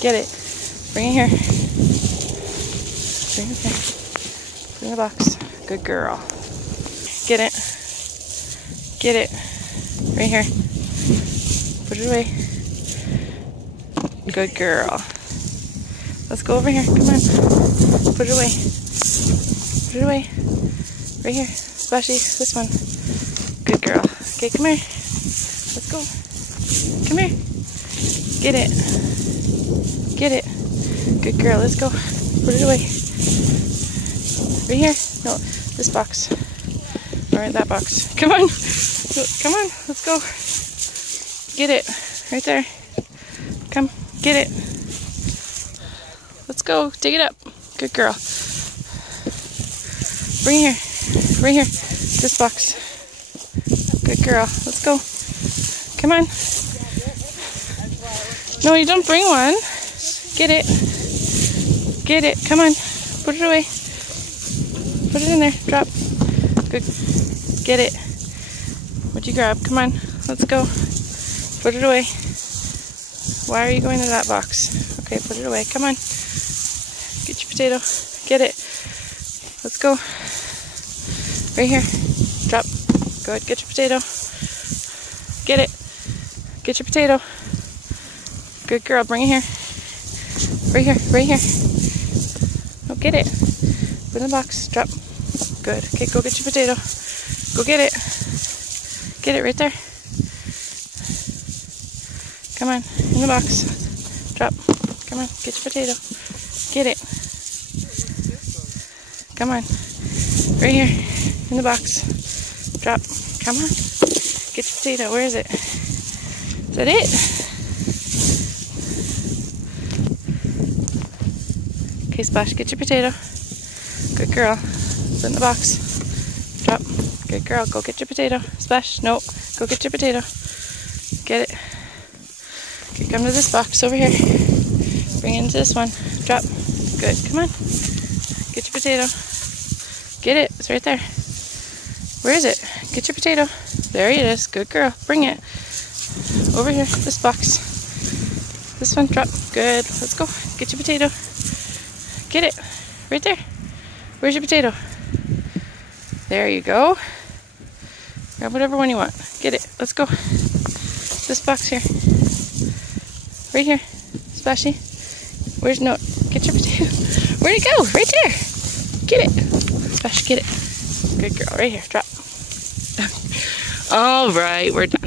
Get it. Bring it here. Bring it here. Put it in the box. Good girl. Get it. Get it. Right here. Put it away. Good girl. Let's go over here. Come on. Put it away. Put it away. Right here. Splashy. This one. Good girl. Okay, come here. Let's go. Come here. Get it. Get it. Good girl. Let's go. Put it away. Right here. No, this box. Or in that box. Come on. Come on. Let's go. Get it. Right there. Come. Get it. Let's go. Dig it up. Good girl. Bring it here. Right here. This box. Good girl. Let's go. Come on. No, you don't bring one. Get it. Get it. Come on. Put it away. Put it in there. Drop. Good. Get it. What'd you grab? Come on. Let's go. Put it away. Why are you going to that box? Okay, put it away. Come on. Get your potato. Get it. Let's go. Right here. Drop. Good. Get your potato. Get it. Get your potato. Good girl. Bring it here. Right here. Right here. Oh, get it. Put it in the box. Drop. Good. Okay, go get your potato. Go get it. Get it right there. Come on. In the box. Drop. Come on. Get your potato. Get it. Come on. Right here. In the box. Drop. Come on. Get your potato. Where is it? Is that it? Okay, Splash, get your potato. Good girl. Put it in the box. Drop. Good girl. Go get your potato. Splash. No. Go get your potato. Get it. Okay, come to this box over here. Bring it into this one. Drop. Good. Come on. Get your potato. Get it. It's right there. Where is it? Get your potato. There it is. Good girl. Bring it. Over here. This box. This one. Drop. Good. Let's go. Get your potato. Get it. Right there. Where's your potato? There you go. Grab whatever one you want. Get it. Let's go. This box here. Right here. Splashy. Where's no? Get your potato. Where'd it go? Right there. Get it. Splash, get it. Good girl. Right here. Drop. All right. We're done.